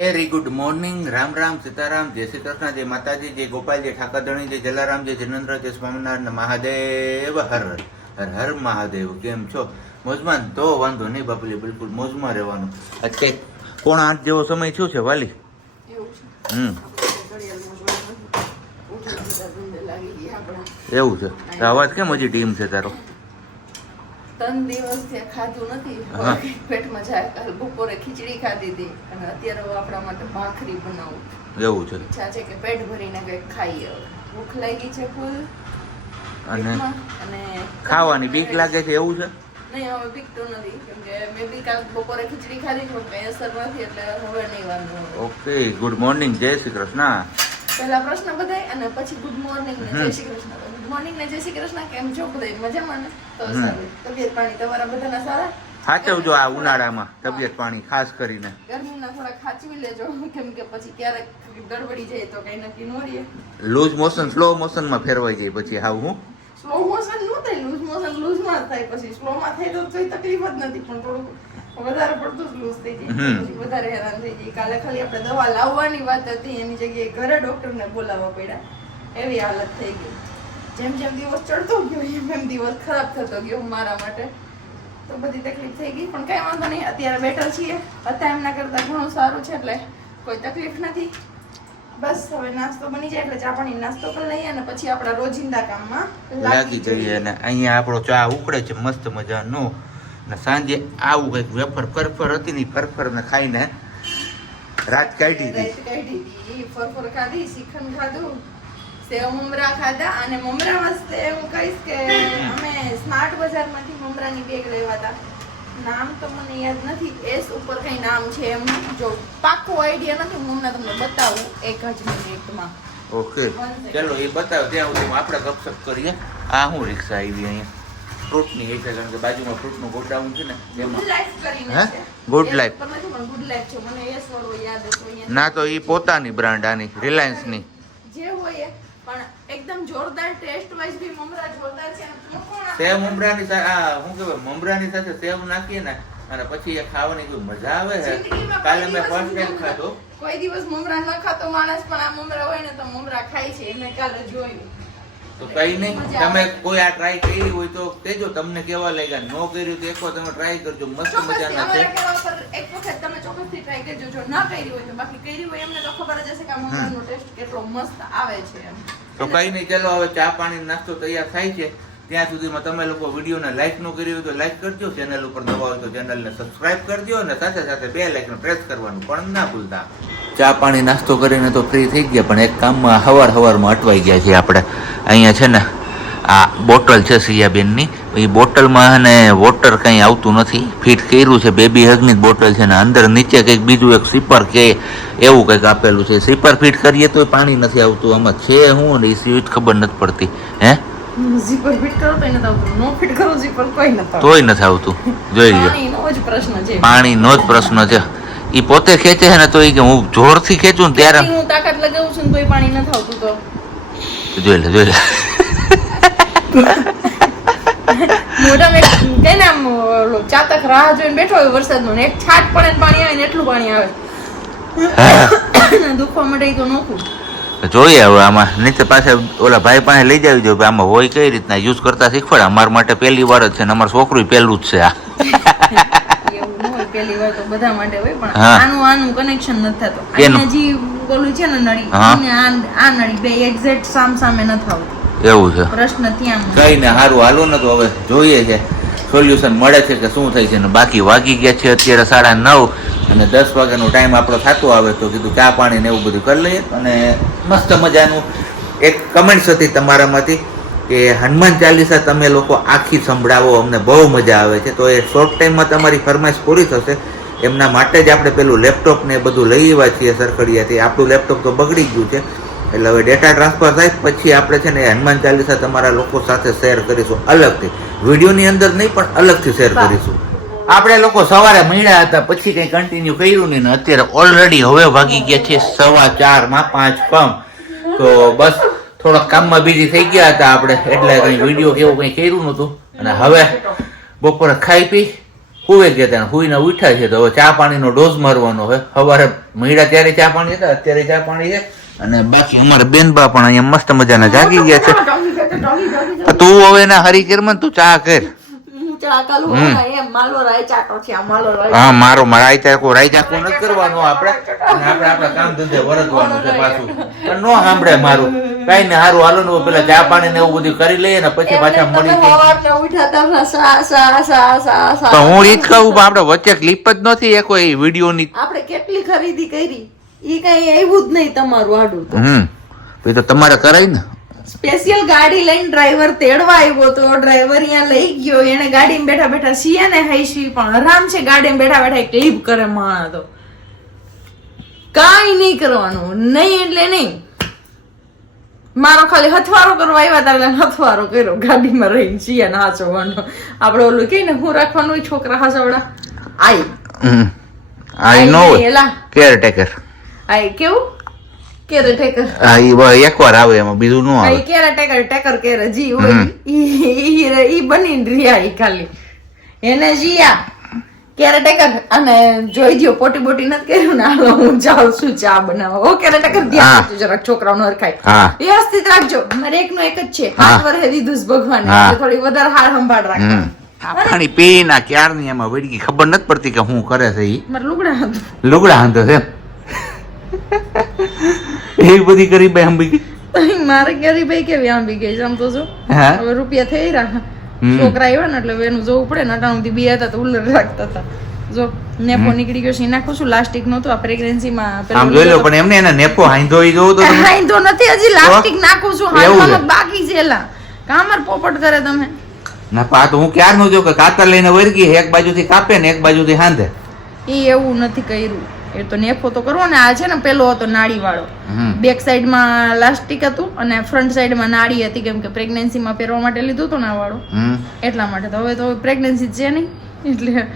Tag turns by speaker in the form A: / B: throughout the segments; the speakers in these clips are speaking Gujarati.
A: Very good morning Ram Ram Sitaram જય શ્રી કૃષ્ણ જય માતાજી જય ગોપાલજી ઠાકરધણી જય જલારામ જય જિનેન્દ્ર જય સ્વામિનારાયણ મહાદેવ હર હર હર મહાદેવ કેમ છો મોજમાં તો વાંધો નહીં બાપલી બિલકુલ મોજમાં રહેવાનું આજ કોણ આઠ જેવો સમય થયો છે વાલી હમ. એવું છે અવાજ કેમ હજી ટીમ છે તારો
B: ત્રણ દિવસ ત્યાં ખાધું નથી. પેટમાં જાય. કાલ બપોરે ખીચડી ખાધી હતી. અને અત્યારે આપણા માટે ભાખરી બનાવું.
A: એવું છે.
B: ઈચ્છા છે કે પેટ ભરીને કંઈક ખાઈએ ભૂખ લાગી છે ફૂલ.
A: અને?
B: અને
A: ખાવાની બીક લાગે છે એવું છે?
B: નહીં હવે બીક તો નથી. કેમ કે મેં બી કાલ બપોરે ખીચડી ખાધી પણ કઈ અસર નથી એટલે હવે નહીં વાંધો.
A: Okay good morning. જય શ્રી કૃષ્ણ.
B: પહેલા પ્રશ્ન બધાય અને પછી ગુડ મોર્નિંગ જય શ્રી કૃષ્ણ મોર્નિંગ ને જય શ્રી કૃષ્ણ કેમ છો બધા? મજામાં ને? તો સારું. તબિયત પાણી તમારા બધાના સારા?
A: સાચવજો આ ઉનાળામાં તબિયત પાણી ખાસ કરીને.
B: ગરમીના થોડા ખાચવી લેજો કેમ કે પછી ક્યારેક ગડબડી જાય તો કઈ નક્કી ન રહીએ
A: લૂઝ મોશન સ્લો મોશનમાં ફેરવાઈ જાય પછી હાવ હું?
B: સ્લો મોશનનું થાય લૂઝ મોશન લૂઝમાં થાય પછી. સ્લો માં થાય તો કોઈ તકલીફ જ નથી પણ થોડું વધારે પડતું જ લૂઝ થઈ જાય. પછી વધારે હેરાન થઈ જાય. કાલે ખાલી આપણે દવા લાવવાની વાત હતી એની જગ્યાએ ઘરે ડોક્ટરને બોલાવવા પડ્યા. એવી હાલત થઈ ગઈ. જેમ જેમ દિવસ ચડતો ગયો એમ એમ દિવસ ખરાબ થતો ગયો મારા માટે. તો બધી તકલીફ થઈ ગઈ. પણ કઈ વાંધો નહીં અત્યારે બેટર છીએ. અત્યારે એમના કરતા ઘણું સારું છે એટલે કોઈ તકલીફ નથી. બસ હવે નાસ્તો બની જાય એટલે ચા પાણી નાસ્તો કરી લઈએ અને પછી આપણા રોજિંદા કામમાં
A: લાગી જઈએ. અને અહીંયા આપણો ચા ઉકળે છે મસ્ત મજાનો. ને સાંજે આવું કંઈક વેફર ફરફર હતી ને ફરફર ફરફરને ખાઈને રાત કાઢી હતી
B: રાઈત કાઢી હતી ફરફર ખાધી શ્રીખંડ ખાધું સેવ મમરા ખાધા અને મમરા વાસ્તે હું કહીશ કે અમે સ્માર્ટ બજારમાંથી મમરાની બેગ લેવા હતા. નામ તો મને યાદ નથી એસ ઉપર કઈ નામ છે એમ. જો પાક્કો આઈડિયા નથી હું હમણાં તમને બતાવું એક જ મિનિટમાં.
A: ઓકે ચલો એ બતાવ ત્યાં સુધી આપણે ગપસપ કરીએ. આ હું રિક્ષા આવી અહીંયા. ફ્રૂટની એ છે કારણ કે બાજુમાં ફ્રૂટનું ગોડાઉન છે ને એમાં. હે?
B: ગુડ લાઈફ છે. મને એસ વાળો યાદ હતો
A: ના તો એ પોતાની બ્રાન્ડ આની રિલાયન્સની
B: જે હોય પણ એકદમ જોરદાર ટેસ્ટ વાઇઝ બી મમરા જોરદાર છે.
A: સેવ મમરાની સાથે આ શું કહેવાય મમરાની સાથે સેવ નાખીએ ને અને પછી એ ખાવાની કોઈ મજા આવે છે કાલે મેં
B: દિવસ
A: ફર્સ્ટ ટાઈમ
B: મમરા-
A: ખાધો.
B: કોઈ દિવસ મમરા ન ખાતો માણસ પણ આ મમરા હોય ને તો મમરા ખાય છે. એને કાલે જોયું.
A: તો કઈ નહીં. તમે કોઈ આ ટ્રાય કરી હોય તો કહેજો તમને કેવા લાગ્યા? નો કર્યું તો એકવાર તમે ટ્રાય કરજો મસ્ત મજાના છે.
B: એક વખત તમે ચોક્કસથી ટ્રાય કરજો. જો ના કરી હોય તો બાકી કરી હોય એમને તો ખબર જ હશે કે આ ટેસ્ટ કેટલો મસ્ત આવે છે
A: તો કઈ નહીં ચાલો હવે ચા પાણી નાસ્તો તૈયાર થાય છે. ત્યાં સુધીમાં તમે લોકો વિડીયોને લાઈક ન કરી હોય તો લાઈક કરજો ચેનલ ઉપર નવા હોય તો ચેનલને સબસ્ક્રાઇબ કરજો અને સાથે સાથે બે લાઈકને પ્રેસ કરવાનું પણ ના ભૂલતા. ચા પાણી નાસ્તો કરીને તો ફ્રી થઈ ગયા, પણ એક કામમાં હવાર હવારમાં અટવાઈ ગયા છીએ આપણે. અહીંયા છે ને આ બોટલ છે સિયાબેનની. એ બોટલમાં અને વોટર કંઈ આવતું નથી. ફિટ કર્યું છે બેબી હગની જ બોટલ છે ને અંદર નીચે કંઈક બીજું એક સીપર કે એવું કંઈક આપેલું છે. સીપર ફિટ કરીએ તો પાણી નથી આવતું, આમાં છે હું અને એ સીટ ખબર નથી પડતી. હે?
B: ઝીપર ફિટ કરો તો નથી આવતું. નો ફિટ કરો ઝીપર કોઈ નથી આવતું.
A: તોય નથી આવતું. જોઈ લો
B: પાણીનો જ પ્રશ્ન છે.
A: પાણીનો જ પ્રશ્ન છે. ઈ પોતે ખેંચે છે ને તો ઈ કે હું જોરથી ખેંચું ને ત્યારે
B: હું તાકાત લગાવું છું ને તોય પાણી નથી આવતું તો.
A: જોઈ લે જોઈ લે.
B: મોઢામાં મેં કઈ ને ચાતક રાહ જોઈને બેઠો હોય વરસાદનો ને એક છાટ પડે ને પાણી આવે ને એટલું પાણી આવે. દુખવા માટે તો નોખું
A: જોઈએ હવે આમાં. નહીં તો પાછા ઓલા ભાઈ પાસે લઈ જાવી જોઈએ. આમાં હોય કઈ રીતના? યુઝ કરતા શીખવાડે. અમારા માટે પહેલી વાર જ છે ને અમારું છોકરું પહેલું જ છે આ.
B: એવું પહેલી વાર તો બધા માટે હોય પણ આનું આનું કનેક્શન નથી થતું.
A: કેનું?
B: અહીંયા ઓલું છે ને નળી અને આ આ નળી બે એક્ઝેક્ટ સામ સામે નથી આવતું.
A: એવું છે.
B: પ્રશ્ન ત્યાં
A: કઈ ને સારું હાલો ને તો હવે જોઈએ છે. સોલ્યુશન મળે છે કે શું થાય છે ને બાકી વાગી ગયા છે અત્યારે સાડા નવ અને દસ વાગ્યાનો ટાઈમ આપણો થતો આવે તો કીધું ચા પાણી ને એવું બધું કરી લઈએ અને મસ્ત મજાનું એક કમેન્ટ્સ હતી તમારામાંથી કે હનુમાન ચાલીસા તમે લોકો આખી સંભળાવો, અમને બહુ મજા આવે છે. તો એ શોર્ટ ટાઈમમાં તમારી ફરમાઈશ પૂરી થશે. એમના માટે જ આપણે પેલું લેપટોપ ને એ બધું લઈ આવ્યા છીએ સરખડિયાથી. આપણું લેપટોપ તો બગડી ગયું છે. એટલે હવે ડેટા ટ્રાન્સફર થાય પછી આપણે છે ને હનુમાન ચાલીસા તમારા લોકો સાથે શેર કરીશું અલગથી. વિડીયોની અંદર નહીં પણ અલગથી શેર કરીશું. આપણે લોકો સવારે મળ્યા હતા પછી કઈ કન્ટિન્યુ કર્યું નહીં ને અત્યારે ઓલરેડી હવે વાગી ગયા છે સવા ચારમાં પાંચ પમ તો બસ થોડાક કામમાં બીજી થઈ ગયા હતા આપણે એટલે કઈ વીડિયો કેવું કઈ કર્યું નતું અને હવે બપોરે ખાઈ પી હુવે ગયા ત્યાં હુઈને ઉઠ્યા છે તો હવે ચા પાણીનો ડોઝ મારવાનો હોય સવારે મળ્યા ત્યારે ચા પાણી હતા અત્યારે ચા પાણી છે. અને બાકી અમારે બેનબા પણ અહીંયા મસ્ત મજાના જાગી ગયા છે. તું હવે એના તું ચા કર.
B: ચા રાય છે આ માલો રાય
A: હા મારો રાઈ ચાકો રાઈ ચાકો નથી કરવાનો આપણે. આપણે આપણા કામ ધંધે વરતવાનું છે પાછું. પણ નો સાંભળે મારું. કઈ ને સારું હાલો ને પેલા ચા પાણી ને એવું બધું કરી લઈએ ને પછી પાછા મળી પણ હું ઈ જ કહું આપડે આપણે વચ્ચે ક્લિપ જ નથી એ કોઈ વિડીયોની
B: આપણે કેટલી ખરીદી કરી? ઈ કઈ આવ્યું જ નહીં તમારું આડું
A: હમ. તો તમારે કરાય ને.
B: સ્પેશિયલ ગાડી લઈને ડ્રાઈવર તેડવા આવ્યો તો ડ્રાઈવર અહીંયા લઈ ગયો. એને ગાડીમાં બેઠા બેઠા સીએ ને હૈશી પણ આરામ છે ગાડીમાં બેઠા બેઠા ક્લિપ કરે માણા તો. કાંઈ નહીં કરવાનું. નહીં એટલે નહીં. મારો ખાલી હથવારો કરવા આવ્યા હતા એટલે હથવારો કર્યો. ગાડીમાં રહીને છીએ ને હાચવવાનો આપણે ઓલું કે ને હું રાખવાનું છોકરા હાચવડા? આઈ. આઈ નો
A: કેરટેકર
B: આઈ કેવું? કેરે ટેકર
A: હા ઈ એકવાર આવે એમાં બીજું નો આવે.
B: ઈ ટેકર ટેકર કેરે જી હોય ઈ ઈ રે- રહ્યા ઈ ખાલી. એને જીયા. કેરા ટેકર અને જોઈ દ્યો પોટી બોટી નથી કર્યું ને હાલો હું જાઉં છું ચા બનાવવા. ઓ કેરા ટેકર ધ્યાન રાખજો જરાક છોકરાઓનો હરખાય.
A: હા.
B: વ્યવસ્થિત રાખજો. મારે એકનો એક જ છે. હાથ વરહે દીધું છે ભગવાને. થોડી વધારે હાર સંભાળ રાખજો
A: આ પાણી પી ના ક્યારની એમાં ગઈ? ખબર નથી પડતી કે હું કરે છે ઈ.
B: લુગડા
A: લુગડા હાંધો છે એવી બધી કરી ભાઈ આંબી ગઈ?
B: મારે ક્યારે ભાઈ કેવી આંબી ગઈ છે આમ તો શું હવે રૂપિયા થઈ રહ્યા છોકરા આવ્યા ને એટલે એનું જોવું પડે ને અટાણુંથી બે હતા તો ઉલર રાખતા હતા. જો નેપો નીકળી ગયો છે નાખું છું લાસ્ટિક નહોતું આ પ્રેગ્નન્સીમાં
A: આમ જોઈ લો પણ એમને એને નેપો હાંધો ઈ જોવો તો
B: હાઈંધો નથી હજી લાસ્ટિક નાખું છું હાલમાં બાકી છે એલા. કામર પોપટ કરે તમે.
A: ના પા તો હું ક્યાર નો જો કે કાતર લઈને વર્ગી એક બાજુથી કાપે ને એક બાજુથી હાંધે.
B: એ એવું નથી કર્યું. એ તો નેફો તો કરવો ને આ છે ને પેલો હતો નાળી વાળો બેક સાઈડમાં લાસ્ટિક હતું અને ફ્રન્ટ સાઈડમાં નાળી હતી કેમ કે પ્રેગ્નન્સીમાં પહેરવા માટે લીધું હતું ના વાળો. એટલા માટે તો હવે તો પ્રેગ્નન્સી છે નહીં. એટલે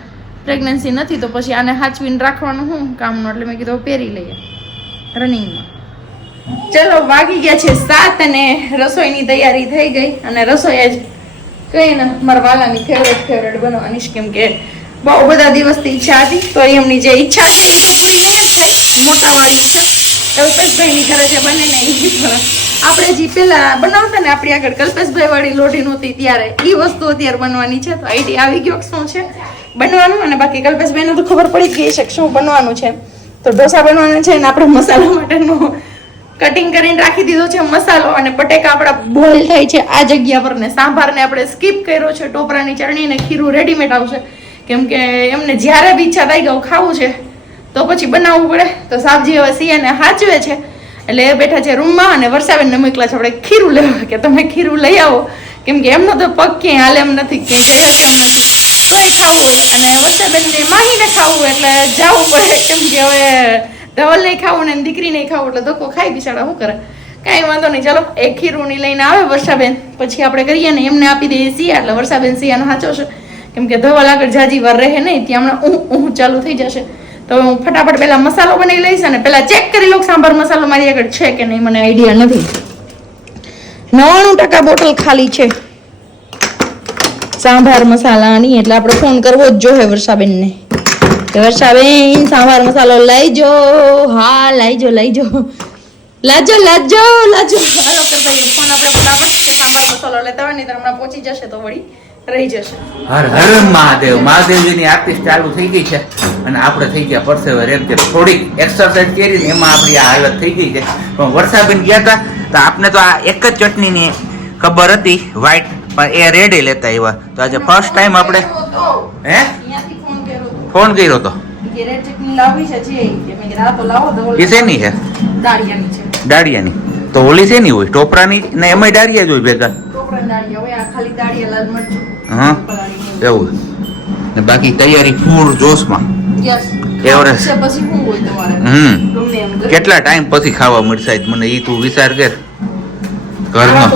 B: પ્રેગ્નન્સી નથી તો પછી આને હાચવીને રાખવાનું હું કામનું? એટલે મેં કીધું પહેરી લઈએ. રનિંગમાં ચલો વાગી ગયા છે સાત અને રસોઈની તૈયારી થઈ ગઈ. અને રસોઈ આજ કઈ ને મારા વાલાની ફેવરેટ ફેવરેટ બનવાની કેમ કે બહુ બધા દિવસની ઈચ્છા હતી તો એમની જે ઈચ્છા છે એ તો પૂરી નહીં જ થાય મોટા વાળી ઈચ્છા કલ્પેશભાઈની ઘરે જે બને ને એ આપણે જે પેલા બનાવતા ને આપણી આગળ કલ્પેશભાઈ વાળી લોઢી નહોતી ત્યારે એ વસ્તુ અત્યારે બનવાની છે, તો આઈડિયા આવી ગયો શું છે? બનવાનું અને બાકી કલ્પેશભાઈને તો ખબર પડી જ ગઈ છે શું બનવાનું છે. તો ઢોસા બનવાના છે ને આપણે મસાલા માટેનો કટિંગ કરીને રાખી દીધો છે મસાલો અને બટેકા આપણા બોઇલ થાય છે આ જગ્યા પર ને સાંભારને આપણે સ્કીપ કર્યો છે. ટોપરાની ચટણી ને ખીરું રેડીમેડ આવશે. કેમ કે એમને જ્યારે બી ઈચ્છા થાય ગયું ખાવું છે, તો પછી બનાવવું પડે. તો સાબજી હવે સિયાને સાચવે છે. એટલે એ બેઠા છે રૂમમાં અને વર્ષાબેનને મોકલા છે, આપણે ખીરું લેવા કે તમે ખીરું લઈ આવો. કેમ કે એમનો તો પગ ક્યાંય હાલે એમ નથી, ક્યાંય શકે એમ નથી. તોય ખાવું હોય. અને વર્ષાબેનને માહીને ખાવું એટલે જવું પડે. કેમ કે હવે ધવલ નહીં ખાવું ને દીકરી નહીં ખાવું એટલે ધોકો ખાઈ બિચારા, શું કરે? કાંઈ વાંધો નહીં. ચાલો એક ખીરુંની લઈને આવે વર્ષાબેન પછી આપણે કરીએ ને એમને આપી દઈએ સિયા. એટલે વર્ષાબેન સિયાનો સાચો છે. કેમ કે ધવલ આગળ જાજી વાર રહે નહીં, ત્યાં હમણાં ઊં ઊં ચાલુ થઈ જશે. તો હું ફટાફટ પહેલાં મસાલો બનાવી લઈશ અને પહેલાં ચેક કરી લઉં સાંભાર મસાલો મારી આગળ છે કે નહીં, મને આઈડિયા નથી. નવ્વાણું ટકા બોટલ ખાલી છે. સાંભાર મસાલાની, એટલે આપણે ફોન કરવો જ જોઈએ વર્ષાબેનને. વર્ષાબેન, સાંભાર મસાલો લઈ હા, લઈ જો લાજો લાજો લાજો. હાલો કરતા ફોન આપણે ફટાફટ સાંભાર મસાલો લેતા હોય નહીં તો હમણાં પહોંચી જશે તો વળી. રહી જશે.
A: હર હર મહાદેવ. મહાદેવજીની આરતી ચાલુ થઈ ગઈ છે અને આપણે થઈ ગયા પરસેવે રેમ કે થોડીક એક્સરસાઇઝ કરી ને એમાં આપણી આ હાલત થઈ ગઈ છે. પણ વર્ષાબેન ગયા હતા તો આપને તો આ એક જ ચટણીની ખબર હતી વ્હાઈટ પણ એ રેડે લેતા આવ્યા. તો આજે ફર્સ્ટ ટાઈમ આપણે હે?
B: ફોન કર્યો હતો.
A: એ શેની છે?
B: દાળિયાની
A: તો હોલી શેની હોય? ટોપરાની ને એમાંય દાળિયા જ હોય ભેગા? હા? એવું. ને બાકી તૈયારી ફૂલ જોશમાં? એવરેસ્ટ. હમ. કેટલા ટાઈમ પછી ખાવા મળશે મને ઈ તું વિચાર કર. ઘરમાં.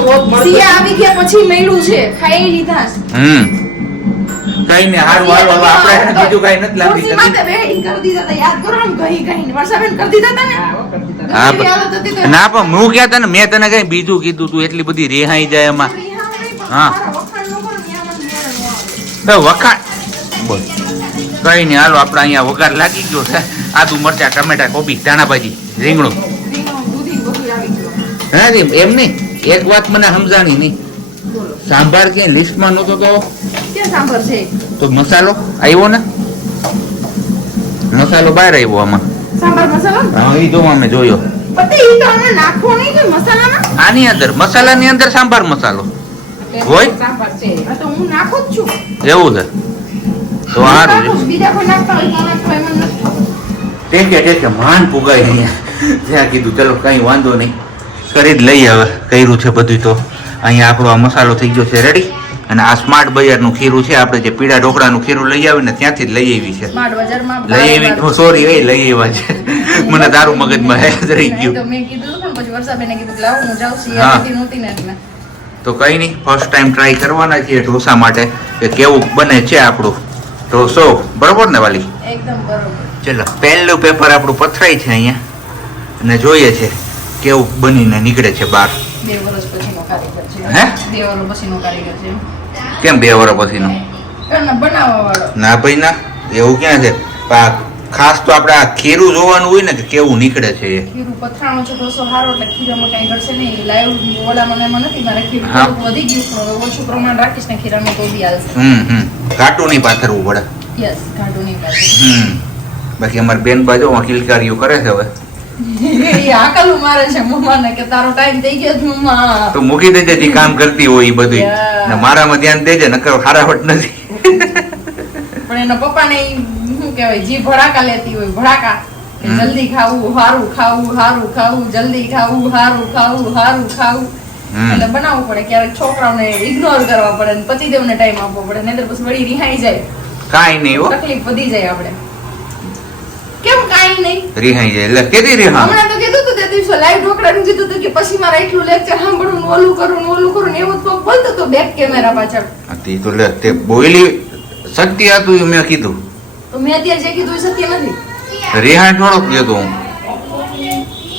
B: આવી ગયા પછી મળ્યું છે. ખાઈ લીધા
A: હમ. કઈ ને હારું હારું હવે આપણે બીજું કઈ નથી
B: બેહી કરી દીધા હતા. યાદ કરો ને. વર્ષાબેન કરી દીધા
A: પણ- ના પણ હું ક્યાં ને મેં તને કઈ બીજું કીધું તું એટલી બધી રેહાઈ જાય એમાં.
B: હા, વખાણ.
A: બોલ કઈ નહીં હાલો આપણે અહીંયા વઘાર લાગી ગયો છે. આદુ મરચા ટમેટા કોબી ધાણા ભાજી રીંગણું. હા રે એમ નહીં. એક વાત મને સમજાણી નહીં. સાંભાર ક્યાંય લિસ્ટમાં નહોતો તો?
B: સાંભળ છે?
A: તો મસાલો આવ્યો ને? મસાલો બહાર આવ્યો આમાં.
B: સાંભાર મસાલો?
A: હા એ જો અમે જોયો.
B: કે
A: આની અંદર મસાલાની અંદર સાંભાર મસાલો. હોય?
B: છે. તો હું નાખું જ છું.
A: એવું છે? તો સારું
B: બીજા કોઈ નાખતા હોય તો નાખતા હોય, મને નથી ખબર.
A: ટેકે ટેકે માન પુગાય અહીંયા ત્યાં કીધું ચલો કઈ વાંધો નહીં. કરી જ લઈ હવે. કર્યું છે બધું તો. અહીંયા આપણો આ મસાલો થઈ ગયો છે રેડી અને આ સ્માર્ટ બજારનું ખીરું છે. આપણે જે પીળા ઢોકળાનું ખીરું લઈ આવીને ત્યાંથી જ લઈ આવી છે. લઈ આવી. સોરી એ લઈ આવ્યા છે. મને તારું મગજમાં રહી ગયું.
B: મેં કીધું પછી વર્ષાબેને કીધું કે હું જાઉં છું.
A: તો કઈ નહીં ફર્સ્ટ ટાઈમ ટ્રાય કરવાના છીએ ઢોસા માટે. કે કેવું બને છે આપણું ઢોસો? બરોબર ને વાલી?
B: એકદમ બરોબર.
A: ચલો પહેલું પેપર આપણું પથરાય છે અહીંયા. અને જોઈએ છે કેવું બનીને નીકળે છે બહાર.
B: બે વર્ષ પછીનો કારીગર છે.
A: હે?
B: બે વર્ષ પછીનો કારીગર છે.
A: કેમ બે વર્ષ પછીનું?
B: એમને બનાવવા વાળો
A: ના ભાઈ ના. એવું ક્યાં છે? આ ખાસ તો આપણે આ ખીરું જોવાનું હોય ને કે કેવું નીકળે છે
B: ખીરું પથરાણો છે ઢોસો સારો એટલે ખીરામાં કઈ ઘટશે નહીં. લાઈવ ઓલામાં ને એમાં નથી મારે ખીરું. વધી ગયું ઓછું પ્રમાણ રાખીશ ને ખીરામાં તો બી હાલશે.
A: હમ હમ. ઘાટું નહીં પાથરવું પડે.
B: યસ ઘાટું નહીં પાથરવું
A: હમ. બાકી અમારી બેન બાજુ કિલકારીઓ કરે છે હવે.
B: આકલું મારે છે મમ્માને કે તારો ટાઈમ થઈ ગયો મમ્મા.
A: તો મૂકી દેજે જે કામ કરતી હોય એ બધું ને મારામાં ધ્યાન દેજે નકર હારાવટ નથી.
B: પણ એના પપ્પાને ઈ શું કહેવાય? જી ભડાકા લેતી હોય ભડાકા. જલ્દી ખાવું હારું ખાવું હારું ખાવું જલ્દી ખાવું હારું ખાવું હારું ખાવું. એટલે બનાવવું પડે. ક્યારેક છોકરાઓને ઇગ્નોર કરવા પડે ને પતિદેવને ટાઈમ આપવો પડે. નહીતર પછી વળી રિહાઈ જાય.
A: કાઈ નહીં હો.
B: તકલીફ વધી જાય આપણે. કેમ કાઈ નહીં?
A: રિહાઈ જાય. એટલે કેદી રિહા
B: હમણાં તો કીધું તું તે દિવસે લાઈવ ઢોકળાનું કીધું તું કે પછી મારા એટલું લેક્ચર સાંભળવું ઓલું કરું ઓલું કરું ને એવું તો બોલતો તો બેક કેમેરા પાછળ.
A: તે તો લે તે બોયલી શક્તિ હતું મેં કીધું.
B: તો મેં અત્યારે જે કીધું સત્ય નથી.
A: રિહાઈ થોડોક જતો હું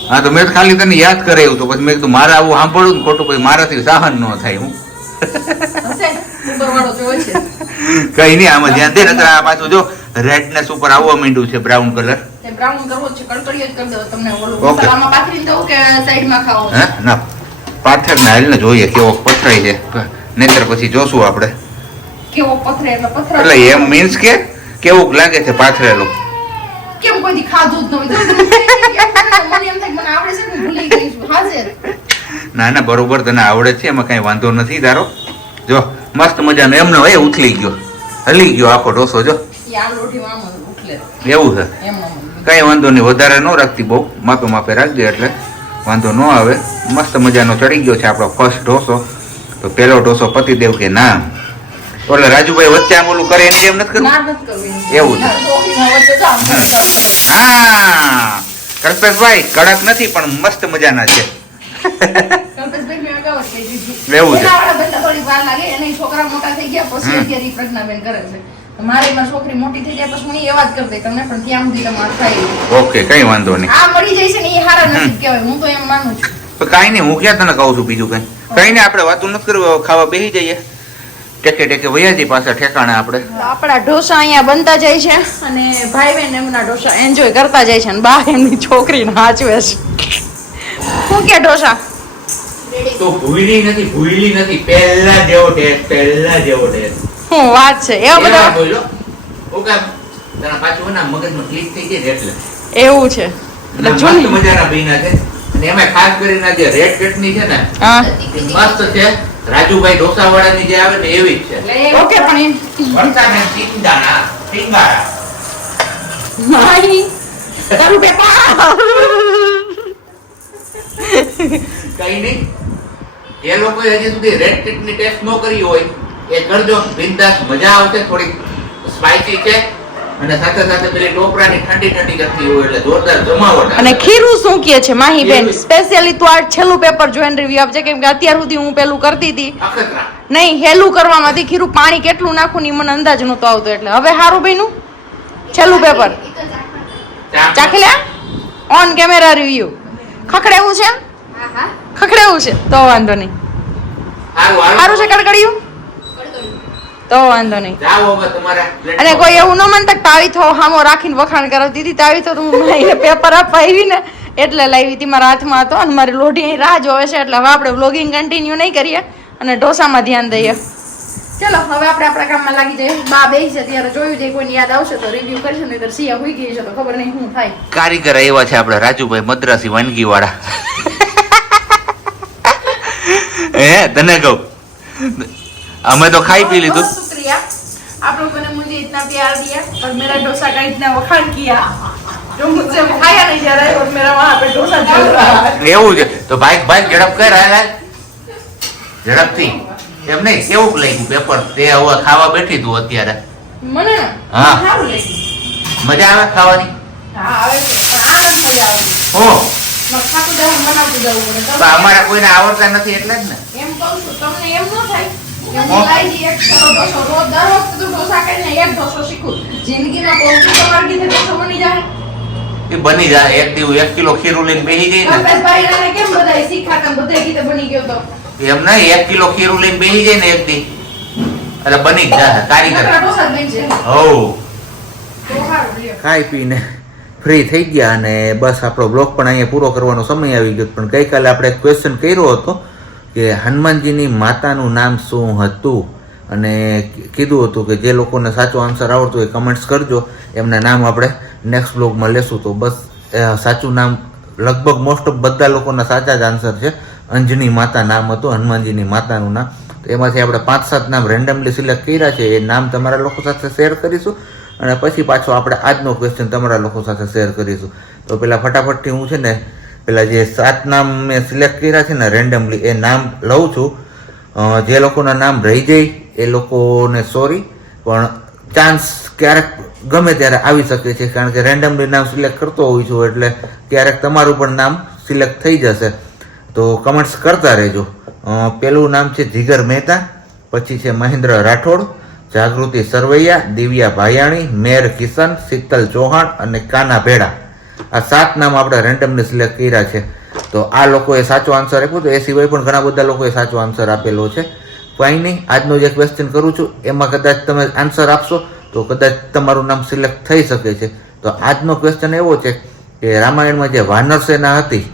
A: હા તો મેં તો ખાલી તને યાદ કરાવ્યું તો પછી મેં કીધું મારે આવું સાંભળવું ને ખોટું પછી મારાથી સહન ન થાય હું. કઈ નહીં આમાં ધ્યાન દે નકર આ પાછું જો રેડનેસ ઉપર આવવા માંડ્યું છે બ્રાઉન કલર
B: બ્રાઉન કરવો છે કડકડીયો જ કરી દો તમને ઓલું. મસાલામાં પાથરી દઉં કે સાઈડમાં ખાઓ
A: હે? ના પાથર ને હાલ જોઈએ કેવો પથરાય છે. નહીતર પછી જોશું આપણે.
B: કેવો પથરે એટલે પથરા
A: એટલે એમ મીન્સ કે કેવું લાગે છે પાથરેલું?
B: કેમ કોઈ ખાધું જ ન હોય તો મને એમ થાય કે મને આવડે છે ને
A: ના બરોબર તને આવડે છે એમાં કઈ વાંધો નથી તારો. જો મસ્ત મજાનો એમનો એ ઉથલી ગયો. હલી ગયો આખો ઢોસો જો. એવું છે? કઈ વાંધો નહીં વધારે ન રાખતી બહુ. માપે માપે રાખજે એટલે વાંધો ન આવે. મસ્ત મજાનો ચડી ગયો છે આપણો ફર્સ્ટ ઢોસો. તો પહેલો ઢોસો પતિદેવ કે ના એટલે રાજુભાઈ વચ્ચે આમ ઓલું કરે એની જેમ નથી કરવું? એવું. હા. કલ્પેશભાઈ કડક નથી પણ મસ્ત મજાના છે. એવું
B: છોકરા મોટા થઈ ગયા પછી
A: હમ.
B: અત્યારે ઈ પ્રજ્ઞાબેન કરે છે. મારે મારી છોકરી મોટી થઈ જાય પછી હું એવા જ કરી દઈ તમને પણ ત્યાં સુધી તમારે થાય
A: ઓકે કઈ વાંધો નહીં.
B: આ મળી જાય છે ને એ હારા નસીબ કહેવાય હું તો એમ માનું છું.
A: કાંઈ નહીં હું ક્યાં તને કહું છું બીજું કઈ? કઈ નહીં આપણે વાતું નથી કરવું ખાવા બેસી જઈએ. ટેકે ટેકે વૈયાજી પાસે ઠેકાણે આપણે.
B: આપણા ઢોસા અહીંયા બનતા જાય છે અને ભાઈ બહેન એમના ઢોસા એન્જોય કરતા જાય છે અને બા એમની છોકરીને હાચવે છે. શું કે ઢોસા?
A: તો ભૂલી નથી ભૂલી નથી પહેલા જેવો ટેસ્ટ પહેલા જેવો ટેસ્ટ
B: હું વાત છે એવા બધા?
A: બોલો ઓકે તારા પાછું ના મગજમાં ક્લિક થઈ ગઈ એટલે.
B: એવું છે. એટલે જૂની
A: મજાના બન્યા છે. અને એમાં ખાસ કરીને જે રેડ ચટણી છે ને
B: હા.
A: મસ્ત છે. રાજુભાઈ ઢોસાવાળાની જે આવે ને એવી જ છે.
B: ઓકે પણ
A: વરસાદને ટીંગાણા ટીંગાણા
B: એ માહી તારું બેટા
A: કઈ નહીં. જે લોકોએ હજી સુધી રેડ ચટણી ટેસ્ટ ન કરી હોય એ કરજો. બિંદાસ મજા આવશે થોડીક સ્પાઇસી છે. અને સાથે સાથે પેલી ટોપરાની ઠંડી ઠંડી કરતી હોય એટલે જોરદાર જમાવટ
B: અને ખીરું શું કહે છે માહી બેન? સ્પેશિયલી તું આ છેલ્લું પેપર જોઈને રિવ્યુ આપજે કેમ કે અત્યાર સુધી હું પેલું કરતી હતી. નહીં હેલું કરવામાંથી ખીરું પાણી કેટલું નાખું ની મને અંદાજ નહોતો આવતો એટલે. હવે સારું બન્યું? છેલ્લું પેપર
A: ચાખ.
B: ચાખી લે ઓન કેમેરા રિવ્યુ ખખડેવું છે ખખડેવું છે તો વાંધો નહીં. સારું છે કડકડિયું? તો વાંધો નહીં. અને કોઈ એવું ન માનતા તાવી થો હામો રાખીને વખાણ કરાવ દીદી તાવી તો હું પેપર આપવા આવી ને એટલે લાવી હતી મારા હાથમાં હતો અને મારી લોઢી અહીં રાહ જોવે છે એટલે હવે આપણે વ્લોગિંગ કન્ટિન્યુ નહીં કરીએ અને ઢોસામાં ધ્યાન દઈએ. ચલો હવે આપણે આપણા કામમાં લાગી જઈએ. બા બે છે ત્યારે જોયું છે કોઈને યાદ આવશે તો રિવ્યુ કરીશું નહીં તો સિયા હોઈ ગઈ છે તો ખબર નહીં શું થાય.
A: કારીગર એવા છે આપણે રાજુભાઈ મદ્રાસી વાનગી વાળા હે તને કહું. અમે તો ખાઈ પી લીધું
B: बहुत शुक्रिया आप लोगों ने मुझे इतना प्यार दिया और मेरा डोसा का इतना वखाण किया जो मुझसे खाया नहीं जा रहा है और मेरा वहाँ पे डोसा चल रहा है
A: એવું છે તો ભાઈ ભાઈ ઝડપ કર હાલ હાલ. ઝડપથી એમ નહીં કેવું લાગ્યું પેપર તે હવે ખાવા બેઠી તું અત્યારે
B: મને ને
A: હા.
B: સારું લાગ્યું
A: મજા આવે ખાવાની
B: હા આવે છે પણ આ નથી મજા આવે
A: હું
B: મારે ખાતું જવું બનાવતું જવું પડે
A: તો
B: તમે
A: અમારા કોઈને આવડતા નથી એટલે જ ને
B: એમ કહું છું તમને એમ ન થાય બની જાય.
A: એ બની જાય. એક દિવસ એક કિલો ખીરું લઈને બેસી જાય ને.
B: કેમ બધાય શીખાતા ને કીધે બની ગયો તો?
A: એમ નહીં એક કિલો ખીરું લઈને બેસી જાય ને એક દી. એટલે બની જ જાય કારીગર હો ખાઈ પીને ફ્રી થઈ ગયા અને બસ આપણો બ્લોગ પણ અહીંયા પૂરો કરવાનો સમય આવી ગયો. પણ ગઈકાલે આપણે ક્વેશ્ચન કર્યો હતો. કે હનુમાનજીની માતાનું નામ શું હતું? અને કીધું હતું કે જે લોકોને સાચો આન્સર આવડતો હોય કમેન્ટ્સ કરજો. એમના નામ આપણે નેક્સ્ટ બ્લોગમાં લેશું. તો બસ સાચું નામ લગભગ મોસ્ટ ઓફ બધા લોકોના સાચા જ આન્સર છે. અંજની માતા નામ હતું, હનુમાનજીની માતાનું નામ. તો એમાંથી આપણે પાંચ સાત નામ રેન્ડમલી સિલેક્ટ કર્યા છે. એ નામ તમારા લોકો સાથે શેર કરીશું. અને પછી પાછો આપણે આજનો ક્વેશ્ચન તમારા લોકો સાથે શેર કરીશું. તો પહેલાં ફટાફટથી હું છે ને પેલા જે સાત નામ મેં સિલેક્ટ કર્યા છે ને રેન્ડમલી એ નામ લઉં છું. જે લોકોના નામ રહી જાય, એ લોકોને સોરી પણ ચાન્સ ક્યારેક ગમે ત્યારે આવી શકે છે, કારણ કે રેન્ડમલી નામ સિલેક્ટ કરતો હોઉં છું, એટલે ક્યારેક તમારું પણ નામ સિલેક્ટ થઈ જશે. તો કમેન્ટ્સ કરતા રહેજો. પેલું નામ છે જીગર મહેતા, પછી છે મહેન્દ્ર રાઠોડ, જાગૃતિ સરવૈયા, દિવ્યા ભાયાણી, મેર કિશન, શીતલ ચૌહાણ અને કાના ભેડા. આ સાત નામ આપણે રેન્ડમલી સિલેક્ટ કર્યા છે. તો આ લોકોએ સાચો આન્સર આપ્યો તો એ સિવાય પણ ઘણા બધા લોકોએ સાચો આન્સર આપેલો છે. કંઈ નહીં આજનો જે ક્વેશ્ચન કરું છું. એમાં કદાચ તમે આન્સર આપશો તો કદાચ તમારું નામ સિલેક્ટ થઈ શકે છે. તો આજનો ક્વેશ્ચન એવો છે કે રામાયણમાં જે વાનર સેના હતી,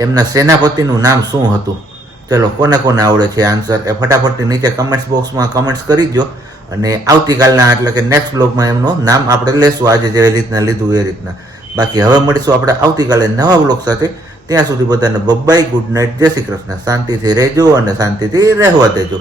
A: એમના સેનાપતિનું નામ શું હતું? ચલો, કોને કોને આવડે છે આન્સર એ ફટાફટથી નીચે કમેન્ટ્સ બોક્સમાં કમેન્ટ્સ કરી દો અને આવતીકાલના એટલે કે નેક્સ્ટ બ્લોગમાં એમનું નામ આપણે લેશું. આજે જે રીતના લીધું એ રીતના. બાકી હવે મળીશું આપણે આવતીકાલે નવા બ્લોગ સાથે. ત્યાં સુધી બધાને બબ્બાઈ ગુડ નાઇટ જય શ્રી કૃષ્ણ. શાંતિથી રહેજો અને શાંતિથી રહેવા દેજો.